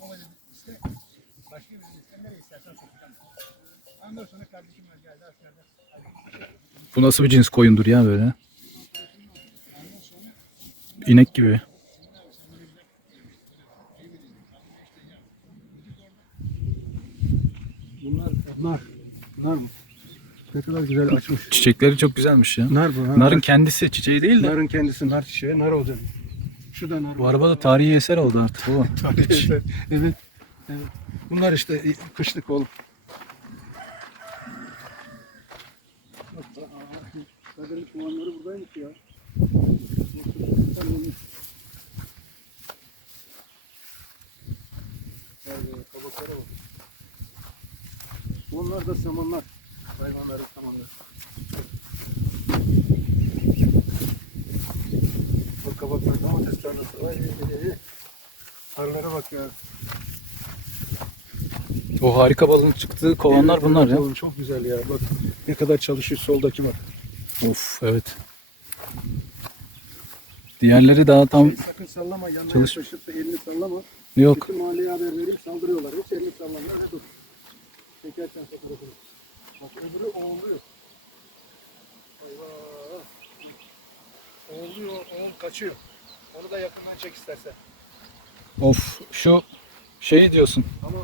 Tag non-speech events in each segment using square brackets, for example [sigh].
Baba dedi iste. Başka bir iste. Nereye istersen sokacağım. Ondan sonra kardeşim geldi askerden. Bu nasıl bir cins koyundur ya böyle? İnek gibi. Bunlar nar. Nar mı? Ne kadar güzel açmış. Çiçekleri çok güzelmiş ya. Nar bu. ha. Narın kendisi çiçeği değil de. Narın kendisi nar çiçeği. Nar olacak. Şu da nar. Bu araba da tarihi eser oldu artık baba. [laughs] Tarihi eser. evet. evet. Bunlar işte kışlık oğlum. Kaderin kovanları buradaymış ya. Onlar da samanlar. Hayvanların samanları. Kabaklar domates tarlası. Be. Arılara bak ya. O harika balığın çıktığı kovanlar Evet, bunlar ya. oğlum, Çok güzel ya. Bak ne kadar çalışıyor soldaki bak. Of evet. Diğerleri daha tam Şey, sakın sallama yanına Çalış- yaklaşıp da elini sallama. yok. Bütün mahalleye haber vereyim saldırıyorlar. Hiç elini sallama. Ne dur. Çekersen fotoğrafını. Bak öbürü oğluyor. Eyvah. Oğluyor, oğul kaçıyor. Onu da yakından çek istersen. Of şu şey diyorsun. Ama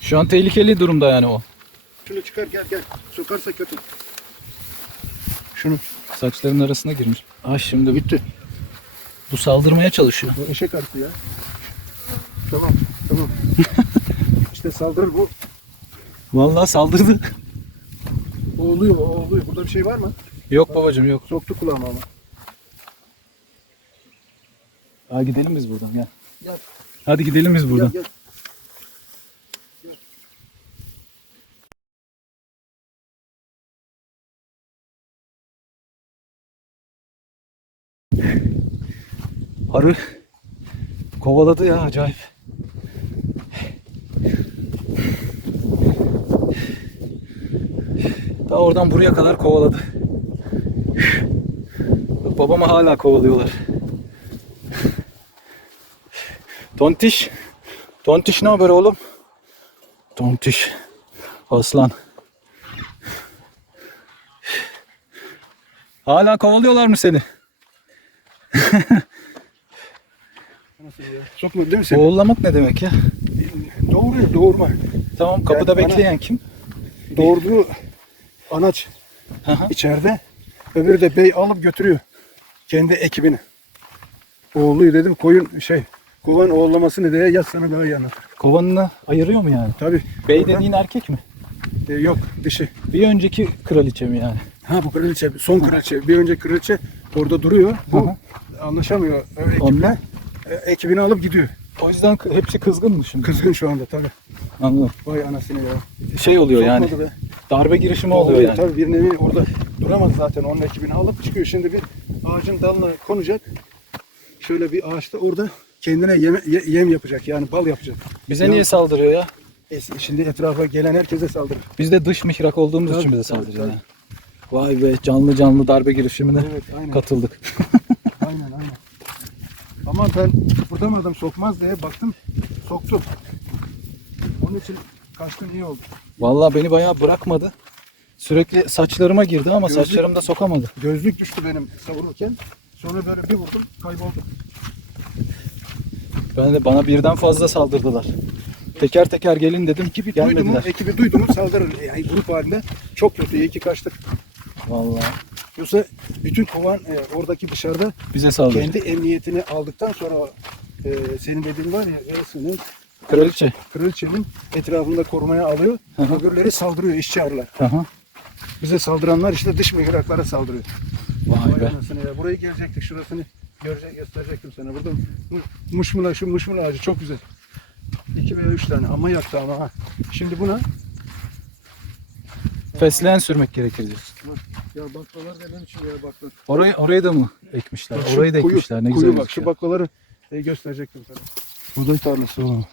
Şu an tehlikeli durumda yani o. şunu çıkar gel gel. Sokarsa kötü. Şunu. Saçların arasına girmiş. Ah şimdi bitti. Bu saldırmaya çalışıyor. Bu eşek arısı ya. Tamam, tamam. [laughs] işte saldırır bu. Vallahi saldırdı. Oğluyor, oğluyor. Burada bir şey var mı? Yok babacım yok. Soktu kulağıma ama. Ha gidelim biz buradan gel. Gel. Hadi gidelim biz buradan. Gel, gel. Arı kovaladı ya acayip. Daha oradan buraya kadar kovaladı. Bak babamı hala kovalıyorlar. Tontiş. Tontiş ne haber oğlum? Tontiş. Aslan. Hala kovalıyorlar mı seni? Nasıl ya? Sokmadı değil mi seni? Oğullamak ne demek ya? Doğuruyor, doğurma. Tamam kapıda Yani bana- bekleyen kim? Doğurduğu anaç hı. içeride. Öbürü de bey alıp götürüyor. Kendi ekibini. Oğluyu dedim koyun şey kovan oğlamasını diye yaz sana daha iyi anlatır. Kovanını ayırıyor mu yani? Tabii. Bey Oradan- dediğin erkek mi? E, yok dişi. Bir önceki kraliçe mi yani? Ha bu kraliçe, son kraliçe. Bir önceki kraliçe orada duruyor. Bu Hı anlaşamıyor öyle ekiple. Ondan? E, ekibini alıp gidiyor. O yüzden k- hepsi kızgın mı şimdi? Kızgın şu anda tabii. Anladım. Vay anasını ya. Şey oluyor yani. Sokmadı be. Darbe girişimi oluyor yani. Tabii bir nevi orada duramaz zaten. Onun ekibini alıp çıkıyor. Şimdi bir ağacın dalına konacak. Şöyle bir ağaçta orada kendine yeme, ye- yem yapacak. Yani bal yapacak. Bize Ya- niye saldırıyor ya? E, şimdi etrafa gelen herkese saldırır. Biz de dış mihrak olduğumuz Tabii, için bize saldırıyor. tabii. yani. Vay be canlı canlı darbe girişimine Evet aynen. katıldık. [laughs] aynen aynen. Ama ben kıpırdamadım sokmaz diye baktım soktu. Onun için kaçtım iyi oldu. Vallahi beni bayağı bırakmadı. Sürekli saçlarıma girdi ama Gözlük- saçlarımda sokamadı. Gözlük düştü benim savururken. Sonra böyle bir vurdum kayboldu. Ben de bana birden fazla saldırdılar. Teker teker gelin dedim. Ekibi duydu mu, Gelmediler. ekibi duydu mu saldırır. Yani grup halinde çok kötü. İyi ki kaçtık. Vallahi Yoksa bütün kovan e, oradaki dışarıda bize saldırdı. kendi emniyetini aldıktan sonra e, senin dediğin var ya Ersin'in Kraliçe. kraliçenin etrafında korumaya alıyor. Öbürleri saldırıyor işçi arılar. Aha. Bize saldıranlar işte dış mihraklara saldırıyor. Vay be. ya. Buraya gelecektik şurasını görecek, gösterecektim sana. Burada mu- muşmula, şu muşmula ağacı çok güzel. İki veya üç tane ama yaktı ama ha. Şimdi buna Fesleğen sürmek gerekir diyorsun. ya baklalar da benim için ya baklar. Orayı, orayı da mı ekmişler? Bak Orayı da kuyu- ekmişler. Ne kuyu güzel bak şu baklaları e, gösterecektim sana. Buğday tarlası oğlum.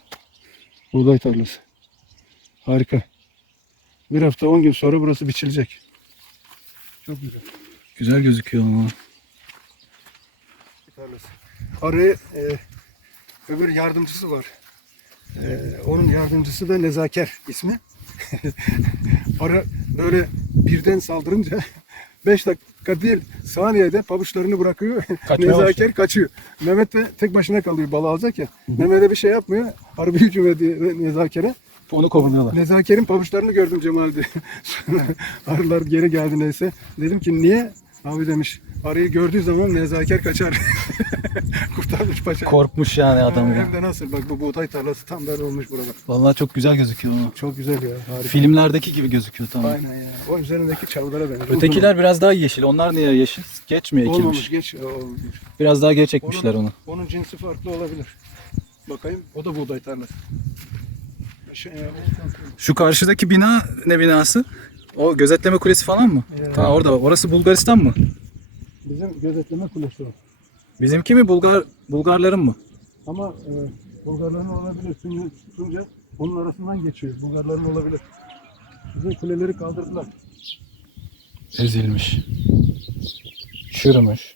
Buğday tarlası. Harika. Bir hafta on gün sonra burası biçilecek. Çok güzel. Güzel gözüküyor ama. Bir tarlası. Arıyı e, öbür yardımcısı var. Ee, onun yardımcısı da Nezaker ismi. [laughs] Ara böyle birden saldırınca [laughs] 5 dakika değil saniyede pabuçlarını bırakıyor. [laughs] Kaçmaya Nezaker kaçıyor. Mehmet de tek başına kalıyor balı alacak ya. Mehmet'e bir şey yapmıyor. Harbi hücum ediyor Nezakere. Onu kovalıyorlar. Nezaker'in pabuçlarını gördüm Cemal'de. [laughs] Arılar geri geldi neyse. Dedim ki niye? Abi demiş arıyı gördüğü zaman Nezaker kaçar. [laughs] Kurtarmış paça. Korkmuş yani adam ya. Hem de nasıl bak bu buğday tarlası tam böyle olmuş burada. Vallahi çok güzel gözüküyor ama. Çok güzel ya harika. Filmlerdeki gibi gözüküyor tamam. Aynen ya. O üzerindeki çalılara benziyor. Ötekiler biraz daha yeşil. Onlar niye yeşil? Geç mi Uzun. ekilmiş? olmamış geç. olmuş. Biraz daha geç ekmişler onu. Onun cinsi farklı olabilir. Bakayım o da buğday tarlası. Şu karşıdaki bina ne binası? O gözetleme kulesi falan mı? Evet. Ta orada. Orası Bulgaristan mı? bizim gözetleme kulesi o. Bizimki mi Bulgar Bulgarların mı? Ama e, Bulgarların olabilir. Çünkü tutunca onun arasından geçiyor. Bulgarların olabilir. Bizim kuleleri kaldırdılar. Ezilmiş. Çürümüş.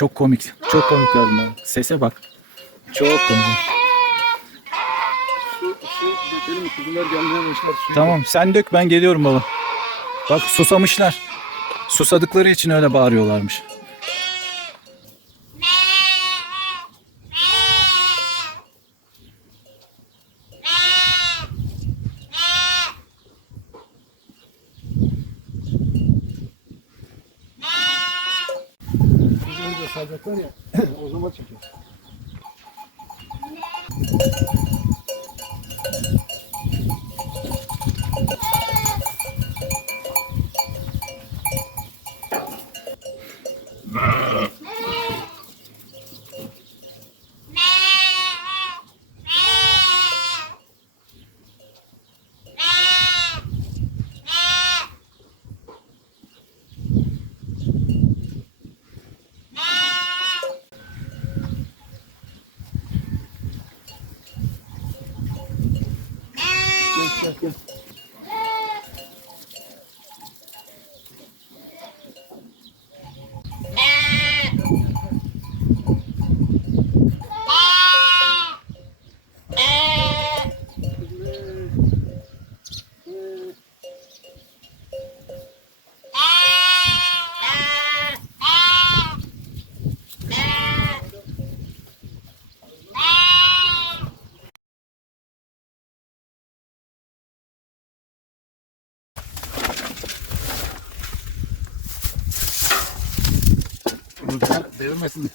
Çok komik. Çok komikler bunlar. Sese bak. Çok komik. Tamam sen dök ben geliyorum baba. Bak susamışlar. Susadıkları için öyle bağırıyorlarmış. Rüzgar devirmesin.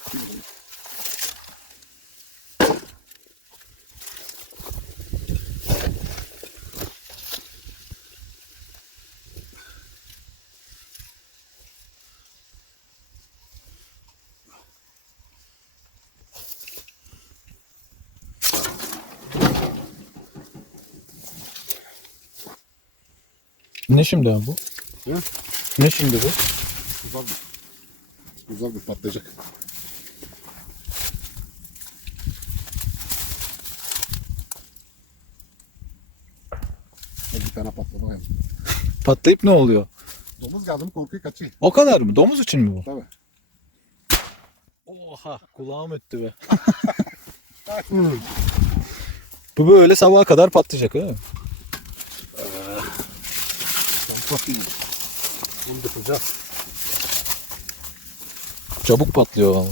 Ne şimdi abi bu? Ne? Ne şimdi bu? Güzel bir. Güzel bir patlayacak. Bir tane patladı. yani. Patlayıp ne oluyor? Domuz geldi mi korkuyor kaçıyor. O kadar mı? Domuz için mi bu? Tabii. Oha kulağım öttü be. [laughs] bu böyle sabaha kadar patlayacak öyle mi? Bunu tutacağız. Çabuk patlıyor valla.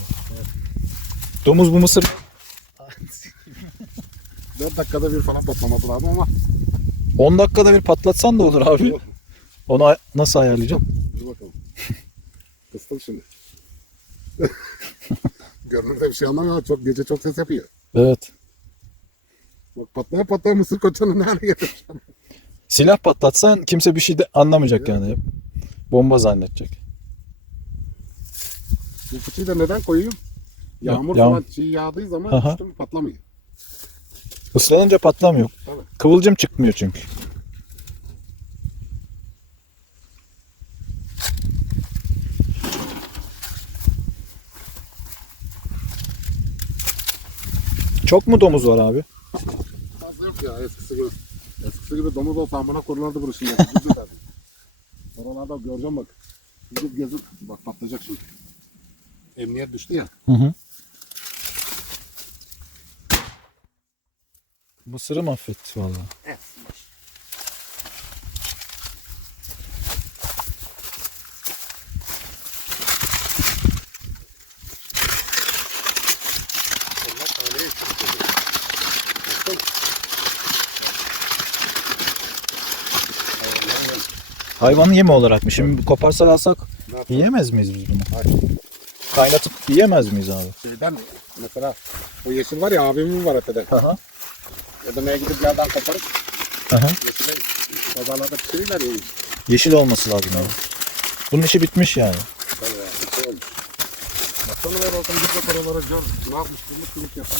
Domuz bu mısır [laughs] 4 dakikada bir falan patlaması lazım ama 10 dakikada bir patlatsan da olur abi. Onu nasıl ayarlayacağım? dur bakalım. [laughs] Kıstım şimdi. [laughs] Görünürde bir şey anlamıyor ama çok, gece çok ses yapıyor. Evet. Bak patlaya patlaya mısır koçanı ne hale getirmiş. Silah patlatsan kimse bir şey de anlamayacak yani. Bomba zannedecek. Bu fıçıyı da neden koyuyorum? Yağmur yağmur. falan şey yağdığı zaman Aha. düştü mü patlamıyor. Islanınca patlamıyor. Tabii. Kıvılcım çıkmıyor çünkü. Çok mu domuz var abi? Fazla yok ya eskisi gibi. Eskisi gibi domuz olsa amına korulardı bunu şimdi. [laughs] Oralarda göreceğim bak. Gidip gezip bak patlayacak şimdi. Emniyet düştü ya. Hı hı. Mısırı mahvetti valla. Hayvanların Hayvanı yeme olarak mı? Şimdi koparsak alsak yiyemez miyiz biz bunu? Hayır. Kaynatıp yiyemez miyiz abi? Şeyden mesela o yeşil var ya abimin var ötede. Aha. Ödemeye gidip yerden koparıp Aha. yeşile pazarlarda pişirirler ya. Yeşil olması lazım abi. Bunun işi bitmiş yani. Tabii ya. Bir şey olmuş. Baksana ver bakalım git bak oralara gör. Ne yapmış? Kırmızı kırmızı yapar.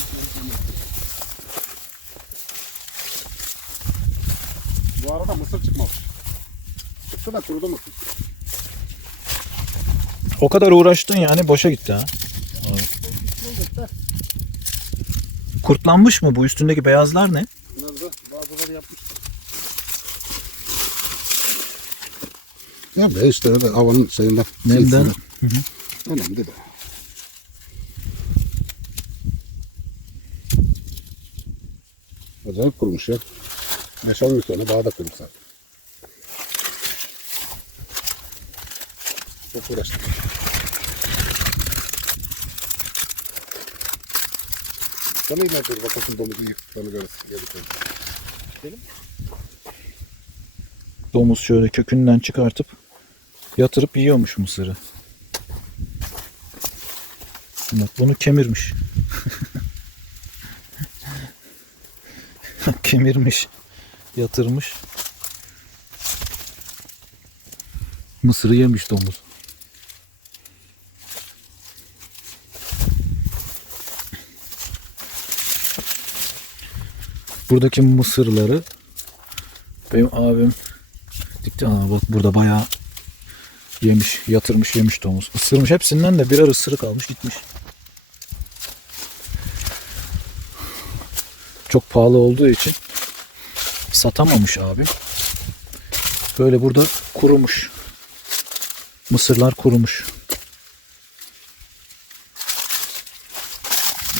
Bu arada mısır çıkmamış. Çıktı da kurudu mısır. O kadar uğraştın yani boşa gitti ha. Kurtlanmış mı bu üstündeki beyazlar ne? Bunları da bazıları yapmış. Ya be işte öyle havanın şeyinden. Nemden. şeysinden. Önemli değil. Acayip kurumuş ya. 5-10 gün sonra daha da kurumuş zaten. Çok uğraştık. Sana inançır bakasın domuzu yıktıklarını göresin. Gelip Domuz şöyle kökünden çıkartıp yatırıp yiyormuş mısırı. Bak bunu kemirmiş. [laughs] kemirmiş. Yatırmış. Mısırı yemiş domuz. Buradaki mısırları benim abim dikti. Aa bak burada bayağı yemiş, yatırmış, yemiş domuz. Isırmış hepsinden de birer ısırık almış gitmiş. Çok pahalı olduğu için satamamış abim. Böyle burada kurumuş. Mısırlar kurumuş.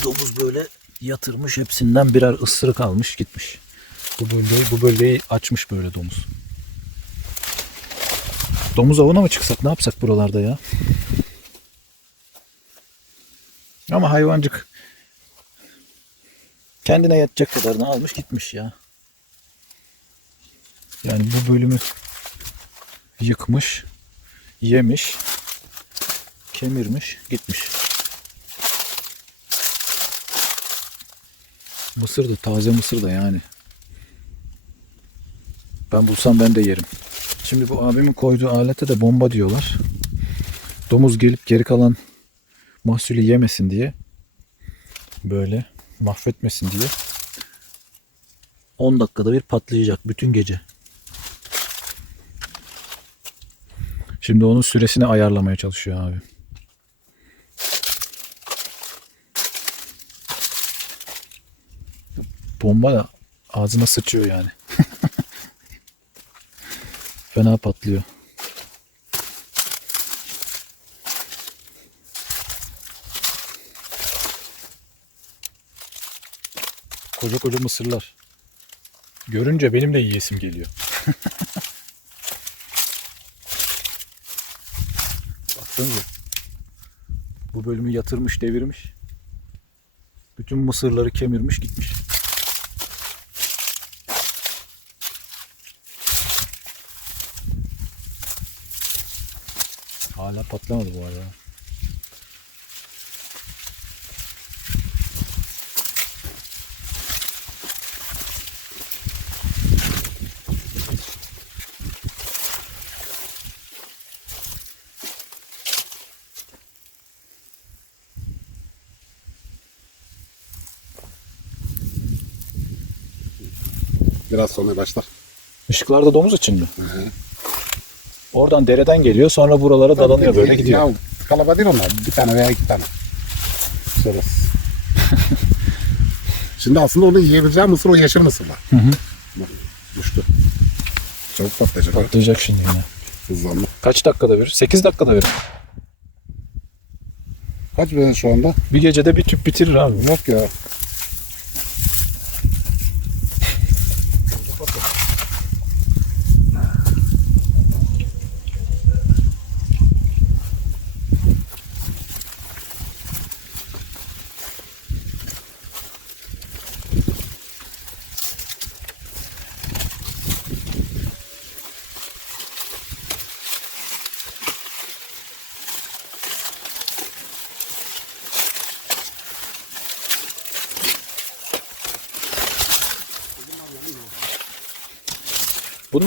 Domuz böyle yatırmış hepsinden birer ısırık almış gitmiş. Bu bölgeyi, bu bölgeyi açmış böyle domuz. Domuz avına mı çıksak ne yapsak buralarda ya? Ama hayvancık kendine yetecek kadarını almış gitmiş ya. Yani bu bölümü yıkmış, yemiş, kemirmiş, gitmiş. Mısır da taze mısır da yani. Ben bulsam ben de yerim. Şimdi bu abimin koyduğu alete de bomba diyorlar. Domuz gelip geri kalan mahsulü yemesin diye böyle mahvetmesin diye 10 dakikada bir patlayacak bütün gece. Şimdi onun süresini ayarlamaya çalışıyor abi. Bomba da ağzına sıçıyor yani. [laughs] Fena patlıyor. Koca koca mısırlar. Görünce benim de yiyesim geliyor. [laughs] Baksanıza. Bu bölümü yatırmış, devirmiş. Bütün mısırları kemirmiş, gitmiş. Hala patlamadı bu arada. Biraz sonra başlar. Işıklarda domuz için mi? Hı hı. Oradan dereden geliyor sonra buralara dalanıyor böyle gidiyor. Ya kalabalık değil onlar. Bir tane veya iki tane. Şurası. [laughs] Şimdi aslında onu yiyebileceğim mısır o yeşil mısırlar. Hı hı. Bak, Düştü. Çabuk patlayacak. Patlayacak şimdi yine. Hızlandı. Kaç dakikada verir? 8 dakikada verir. Kaç verir şu anda? Bir gecede bir tüp bitirir abi. Yok ya.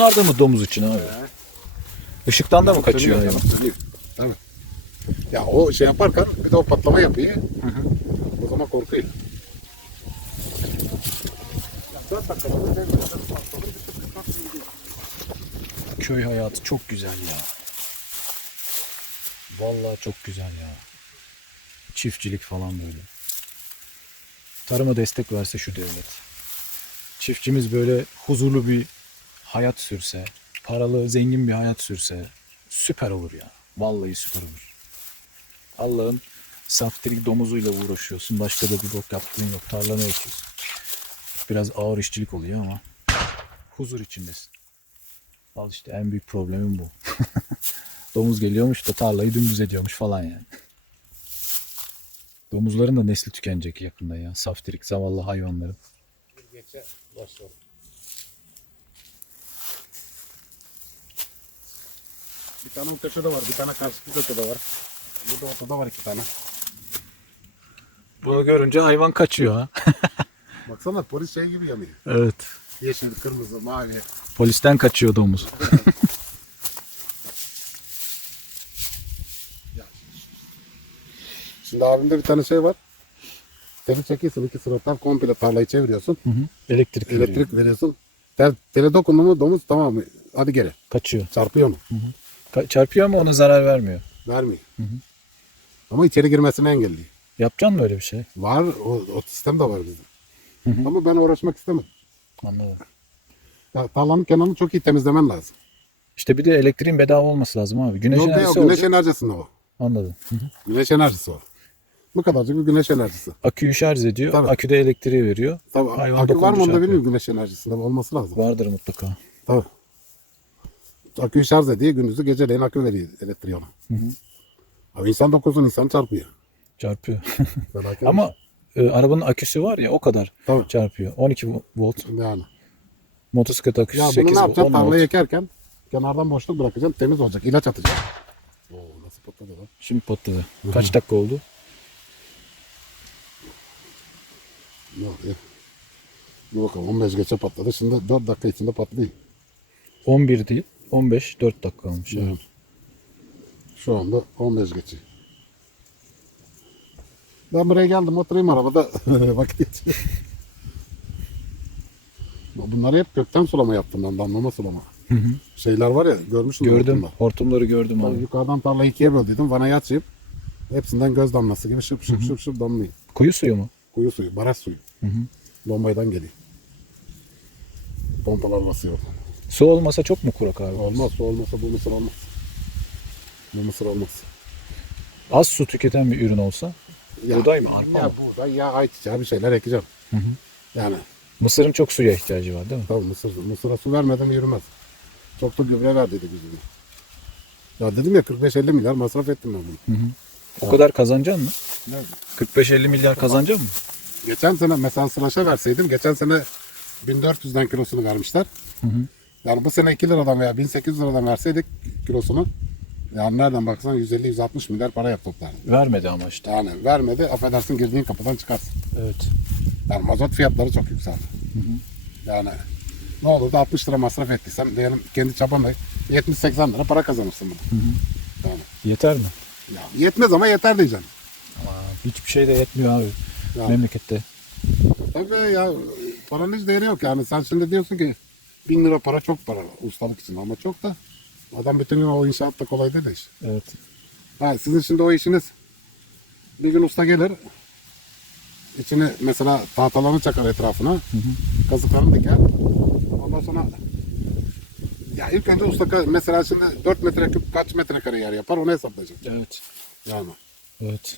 Bunlar da mı domuz için abi? Işıktan da mı kaçıyor hayvan? Tabii. Ya o şey yaparken bir de o patlama yapıyor. O zaman korkuyor. Köy hayatı çok güzel ya. Vallahi çok güzel ya. Çiftçilik falan böyle. Tarıma destek verse şu devlet. Çiftçimiz böyle huzurlu bir hayat sürse, paralı, zengin bir hayat sürse süper olur ya. Vallahi süper olur. Allah'ın saftirik domuzuyla uğraşıyorsun. Başka da bir bok yaptığın yok. Tarlanı ekiyorsun. Biraz ağır işçilik oluyor ama huzur içindesin. Al işte en büyük problemim bu. [laughs] Domuz geliyormuş da tarlayı dümdüz ediyormuş falan yani. Domuzların da nesli tükenecek yakında ya. Saftirik zavallı hayvanların. Geçe başlayalım. Tane o köşede var, bir tane karşıki köşede var. Burada ortada var iki tane. Bunu görünce hayvan kaçıyor ha. [laughs] Baksana polis şey gibi yanıyor. evet. Yeşil, kırmızı, mavi. Polisten kaçıyor domuz. [laughs] [laughs] Şimdi abimde bir tane şey var. Teli çekiyorsun iki sınıftan komple tarlayı çeviriyorsun. Elektrik, veriyor. Elektrik veriyorsun. Tel, tele dokundu mu domuz tamam mı? Hadi geri. Kaçıyor. Çarpıyor mu? Ka- çarpıyor ama ona zarar vermiyor. Vermiyor. Ama içeri girmesini engelliyor. Yapacaksın mı öyle bir şey? Var, o, o sistem de var bizde. Ama ben uğraşmak istemedim. Anladım. Ya, tarlanın kenarını çok iyi temizlemen lazım. İşte bir de elektriğin bedava olması lazım abi. Güneş Yok enerjisi güneş olacak. enerjisinde o. Anladım. Hı hı. Güneş enerjisi o. Bu kadarcık bir güneş enerjisi. Aküyü şarj ediyor. Tabii. Aküde elektriği veriyor. Tabii Hayvan akü var mı onda bilmiyorum güneş enerjisinde olması lazım. Vardır mutlaka. Tabii. Aküyü şarj ediyor gündüzü geceleyin akü veriyor elektriği ona. Abi insan dokunsun insan çarpıyor. Çarpıyor. [laughs] Ama e, arabanın aküsü var ya o kadar Tabii. çarpıyor. 12 volt. Yani. Motosiklet aküsü Ya 8 bunu ne volt. yapacaksın? 10 volt. Tarlayı ekerken kenardan boşluk bırakacaksın. Temiz olacak. ilaç atacaksın. Oo nasıl patladı lan. Şimdi patladı. Kaç dakika oldu? Ne oluyor? Dur bakalım 15 geçe patladı. Şimdi 4 dakika içinde patlıyor. 11 değil. 15 4 dakika ya. Evet. Şu anda 15 geçiyor. Ben buraya geldim oturayım arabada [laughs] vakit geçiyor. Bunları hep kökten sulama yaptım ben damlama sulama. Şeyler var ya görmüşsün. Gördüm. Hortumları gördüm Tabii abi. yukarıdan tarlayı ikiye böldüydüm. Vanayı açayım. Hepsinden göz damlası gibi şıp şıp şıp şıp damlıyor. Kuyu suyu mu? Kuyu suyu, baraj suyu. Bombaydan geliyor. Pompalanması yok. Su olmasa çok mu kurak abi? Olmaz, su olmasa bu mısır olmaz. Bu mısır olmaz. Az su tüketen bir ürün olsa Buğday mı, arpa ya mı? buğday ya ayçiçeği bir şeyler ekeceğim. Yani Mısırın çok suya ihtiyacı var değil mi? tabii mısır, mısıra su vermeden yürümez. Çok da gübre ver dedi bizim. Ya dedim ya 45-50 milyar masraf ettim ben bunu. O kadar kazanacaksın mı? Ne? 45-50 milyar kazanacaksın mı? Geçen sene mesela sıraşa verseydim geçen sene 1400'den kilosunu vermişler. Yani bu sene 2 liradan veya 1800 liradan verseydik kilosunu yani nereden baksan 150-160 milyar para yap toplardı. Vermedi ama işte. Yani vermedi affedersin girdiğin kapıdan çıkarsın. Evet. Yani mazot fiyatları çok yükseldi. Yani ne olur da 60 lira masraf ettiysem diyelim kendi çabanla 70-80 lira para kazanırsın bunu. Yani, Yeter mi? ya yetmez ama yeter diyeceksin. Hiçbir şey de yetmiyor abi. Yani. Memlekette. Tabii ya Paranın hiç değeri yok yani. Sen şimdi diyorsun ki bin lira para çok para ustalık için ama çok da adam bütün gün o inşaatta kolay değil de iş. Evet. Ha, sizin şimdi o işiniz bir gün usta gelir içini mesela tahtalarını çakar etrafına kazıklarını diker ondan sonra ya ilk önce usta mesela şimdi 4 metreküp kaç metrekare yer yapar onu hesaplayacak Evet. yani. Evet.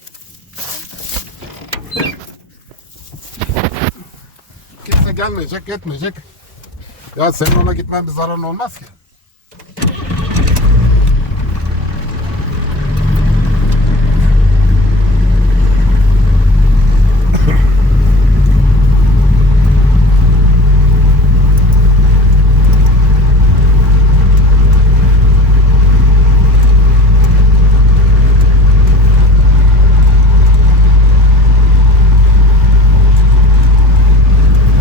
Kimse gelmeyecek, gitmeyecek. Ya senin ona gitmen bir zararın olmaz ki.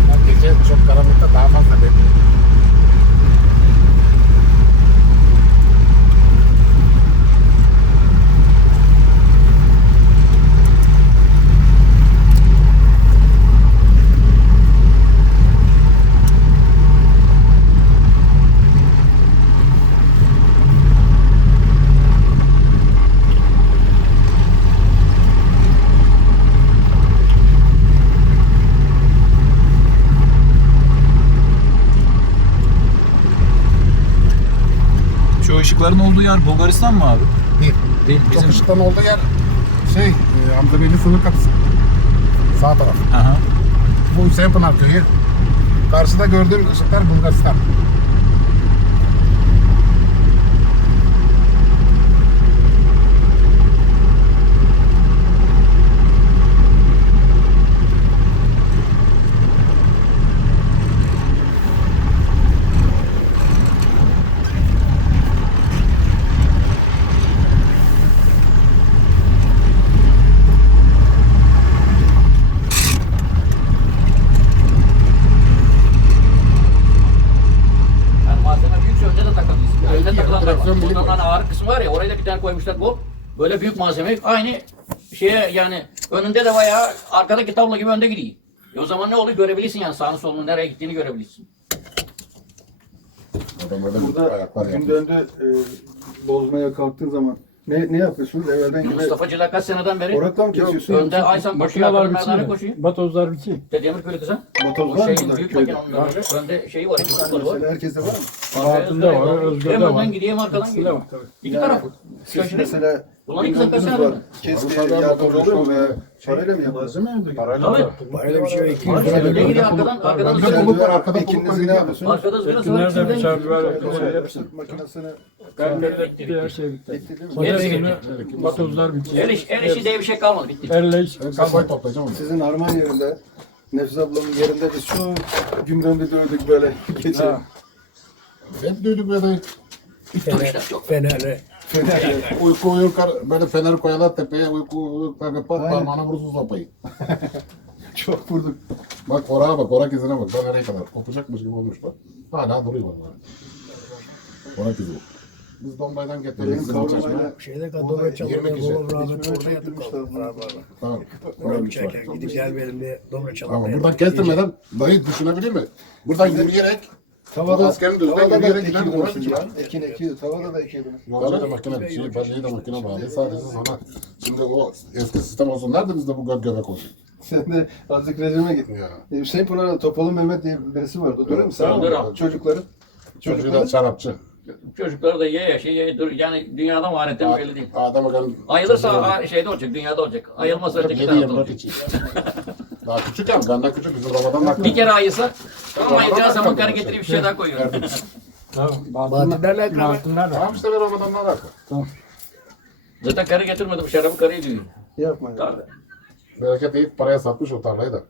Ama gece çok karanlıkta daha fazla bekliyor. Işıkların olduğu yer Bulgaristan mı abi? Değil. Değil. Çok Bizim. ışıktan olduğu yer şey, e, Hamzabeyli sınır kapısı. Sağ taraf. Aha. Bu Hüseyin Pınar köyü. Karşıda gördüğün ışıklar Bulgaristan. Yani malzeme büyükse önde de takabilirsin. Ya Önde iyi, takılan da direksiyon var. minik Ondan var. ağır kısmı var ya oraya da bir tane koymuşlar bu. Böyle büyük malzeme aynı şeye yani önünde de bayağı arkadaki tablo gibi önde gidiyor. E o zaman ne oluyor görebilirsin yani sağını solunu nereye gittiğini görebilirsin. Adam öyle Burada ayaklar gün yapıyor. döndü e, bozmaya kalktığın zaman ne, ne yapıyorsunuz? Evvelden gibi Mustafa Cila kaç seneden beri orakla mı kesiyorsun? önde Aysan koşuyor, Makineler Merdane bitiyor. koşuyor. Batozlar bitiyor. İşte Demirköy'ü kızan. Motor O var mı şeyin burada büyük köyde? Önde şeyi var, iki kutuları var. Mesela herkeste var mı? Bahattin'de var, Özgür'de Hem var. önden gidiyor hem arkadan gidiyor. tabii. İki tarafı. Siz Şaşırıyor. mesela Ulan inancınız sen var. mi? Keşke yardımcı oluyor mu parayla mı yapıyorsun? Tabii. Öyle bir şey iki Var, önde gidiyor arkadan, arkadan ızgara. buluk var, arkada buluk var. Ne yapıyorsunuz? Arkada ızgarası var, Nerede içinden bir gidiyor. var, hepsi. Makinesini Bir her şey bitti. bitti değil mi? Makinesini batozlar bitiyor. El, iş, el işi diye bir şey kalmadı, bitti. Elle iş. Ben kafayı toplayacağım onu. Sizin Arman yerinde Nefis ablamın yerinde biz şu gümründe dövdük böyle gece. Hep duyduk böyle Fener'e. uyku uyurken böyle feneri koyarlar tepeye uyku uyurken pat Aynen. parmağına vurursun sopayı. [laughs] Çok vurduk. Bak oraya bak, orak izine bak. Ben nereye kadar kopacakmış gibi olmuş bak. Hala duruyor bak. Orak izi bu. Biz Dombay'dan Benim getirdik bizim çeşme. kavramayla Şeyde kadro çaldı. 20 kişi. Babam rahmetli Hiçbir orada yatıp girmişler kaldı. bunlar. Beraber. Tamam. Oraya gidip gelmeyelim diye dobra. Tamam buradan kestirmeden dayı düşünebilir mi? Buradan yürüyerek Tavada, Askerin düzden tavada da yürüyerek için. ya. Ekin ekiyordu. Tavada da ekiyordunuz. Yolcu da makine bir şey, bacayı da makine bağlı. Sadece sana şimdi o eski sistem olsun. Nerede bizde bu gö göbek olsun? Sen de azıcık rejime git. Ya. E, Hüseyin Pınar'da Topalı Mehmet diye birisi vardı. Doğru mu? Sen Doğru, mi? Çocukları. Çocuğu da Çocukları. şarapçı. Çocukları da ye ya şey ye dur yani dünyada mı ahiretten belli değil. Adem Agan. Ayılırsa a- şeyde olacak, dünyada olacak. Ayılmasa öteki tarafta 7-24 olacak. [laughs] Daha küçük ya, benden küçük. Bizim Ramazan'dan Bir kere ayılsa, tamam ayılacağı zaman karı getirip bir şey daha koyuyor. Bahattinlerle ekran. Tamam işte bir Ramazan'dan alaka. Zaten karı getirmedi bu şarabı karıyı diyor. Yapma ya. Bereket iyi paraya satmış o tarlayı da.